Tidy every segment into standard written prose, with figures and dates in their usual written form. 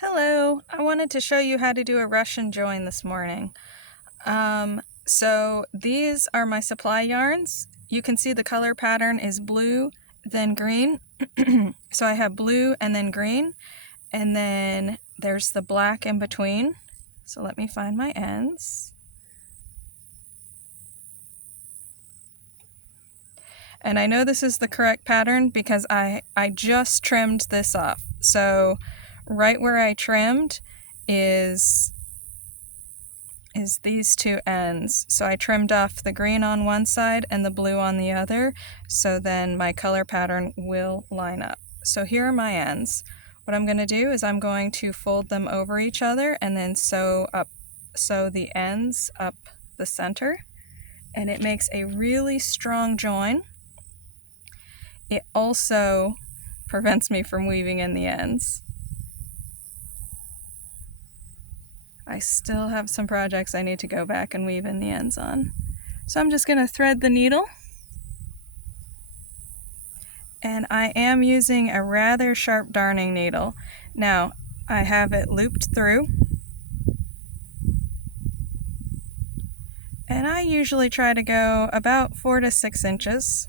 Hello, I wanted to show you how to do a Russian join this morning. So these are my supply yarns. You can see the color pattern is blue, then green. So I have blue and then green, and then there's the black in between. So let me find my ends. And I know this is the correct pattern because I just trimmed this off. So right where I trimmed is these two ends. So I trimmed off the green on one side and the blue on the other, so then my color pattern will line up. So here are my ends. What I'm going to do is I'm going to fold them over each other and then sew the ends up the center, and it makes a really strong join. It also prevents me from weaving in the ends. I still have some projects I need to go back and weave in the ends on. So I'm just going to thread the needle. And I am using a rather sharp darning needle. Now, I have it looped through. And I usually try to go about 4 to 6 inches.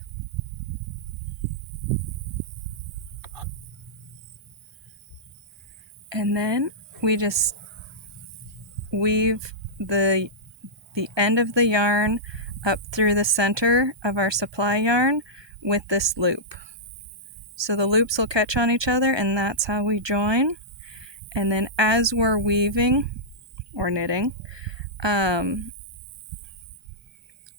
And then we just weave the end of the yarn up through the center of our supply yarn with this loop. So the loops will catch on each other, and that's how we join. And then as we're weaving or knitting, the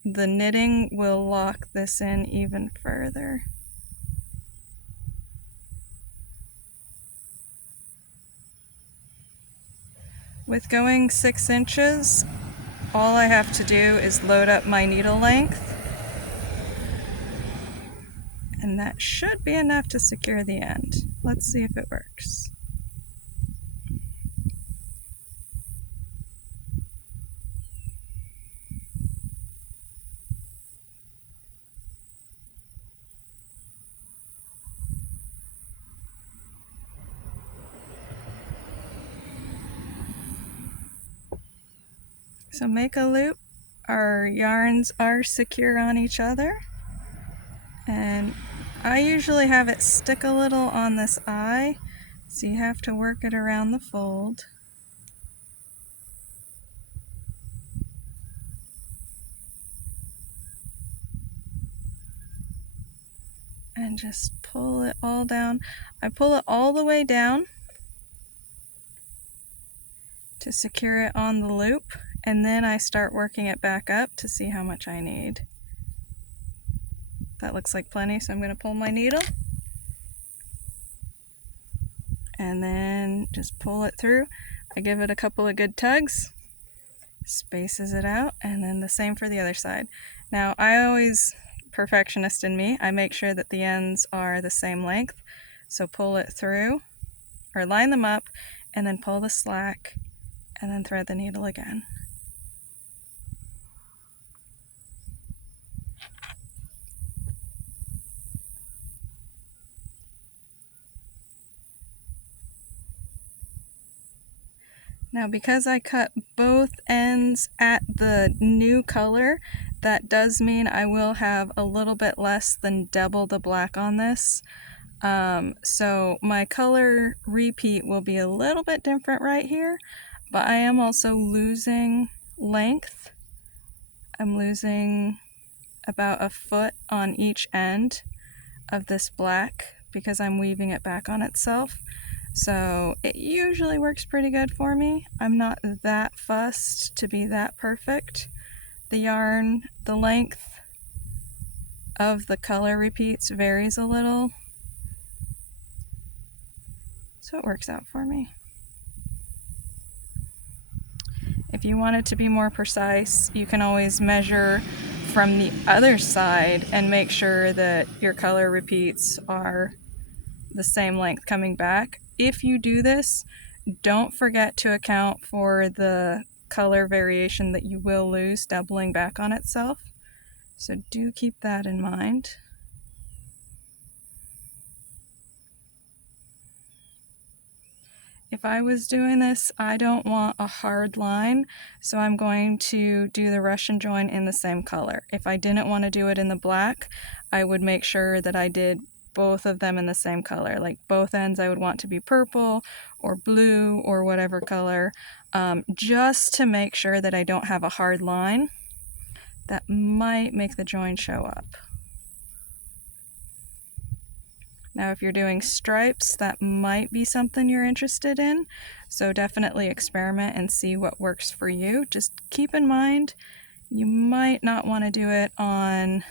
knitting will lock this in even further. With going 6 inches, all I have to do is load up my needle length, and that should be enough to secure the end. Let's see if it works. So make a loop. Our yarns are secure on each other, and I usually have it stick a little on this eye, so you have to work it around the fold. And just pull it all down. I pull it all the way down to secure it on the loop, and then I start working it back up to see how much I need. That looks like plenty, so I'm going to pull my needle and then just pull it through. I give it a couple of good tugs, spaces it out, and then the same for the other side. Now, I always, perfectionist in me, I make sure that the ends are the same length, so pull it through, or line them up, and then pull the slack, and then thread the needle again. Now, because I cut both ends at the new color, that does mean I will have a little bit less than double the black on this. So my color repeat will be a little bit different right here, but I am also losing length. I'm losing about a foot on each end of this black because I'm weaving it back on itself. So it usually works pretty good for me. I'm not that fussed to be that perfect. The yarn, the length of the color repeats varies a little, so it works out for me. If you want it to be more precise, you can always measure from the other side and make sure that your color repeats are the same length coming back. If you do this, don't forget to account for the color variation that you will lose doubling back on itself. So do keep that in mind. if I was doing this, I don't want a hard line, so I'm going to do the Russian join in the same color. If I didn't want to do it in the black, I would make sure that I did both of them in the same color. Like both ends I would want to be purple or blue or whatever color, just to make sure that I don't have a hard line that might make the join show up. Now if you're doing stripes, that might be something you're interested in, so definitely experiment and see what works for you. Just keep in mind, you might not want to do it on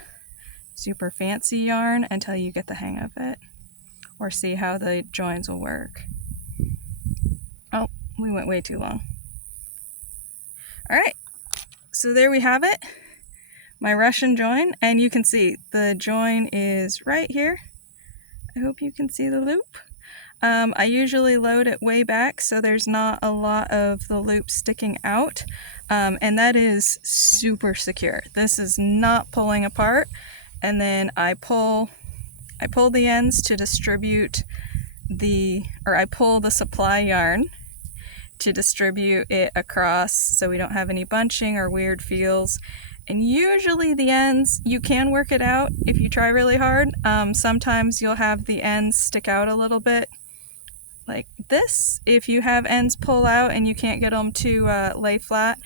super fancy yarn until you get the hang of it, or see how the joins will work. Oh, we went way too long. Alright, so there we have it, my Russian join, and you can see the join is right here. I hope you can see the loop. I usually load it way back so there's not a lot of the loop sticking out, and that is super secure. This is not pulling apart, and then I pull the ends to distribute I pull the supply yarn to distribute it across so we don't have any bunching or weird feels. And usually the ends, you can work it out if you try really hard. Sometimes you'll have the ends stick out a little bit like this. If you have ends pull out and you can't get them to lay flat,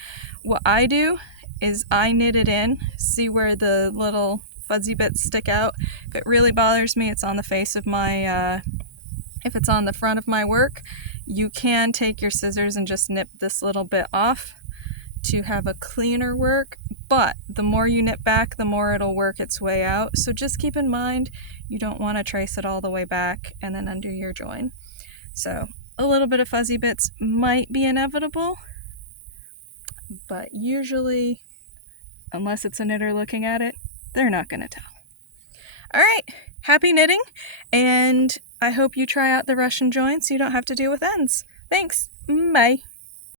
what I do is I knit it in, see where the little fuzzy bits stick out. If it really bothers me, it's on the face of my, if it's on the front of my work, you can take your scissors and just nip this little bit off to have a cleaner work, but the more you knit back, the more it'll work its way out. So just keep in mind, you don't want to trace it all the way back and then undo your join. So a little bit of fuzzy bits might be inevitable, but usually, unless it's a knitter looking at it, they're not going to tell. All right, happy knitting, and I hope you try out the Russian join so you don't have to deal with ends. Thanks, bye.